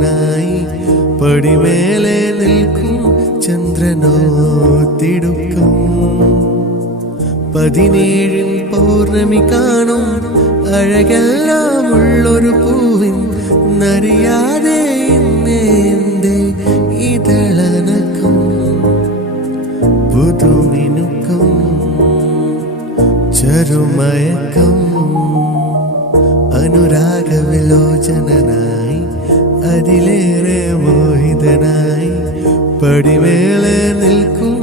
മോഹിതനായി പടിമേലെ നിൽക്കും ചന്ദ്രനോ തിടുക്കം 17 പൗർണമി കാണും അഴകെല്ലാം ഉള്ളൊരു പൂവിൻ നറിയാതെ എന്റെ ഇതളനക്കും പുതുമിനുക്കം ചെറുമയക്കം അനുരാഗവിലോചനായി അതിലേറെ മോഹിതനായി പടിമേലെ നിൽക്കും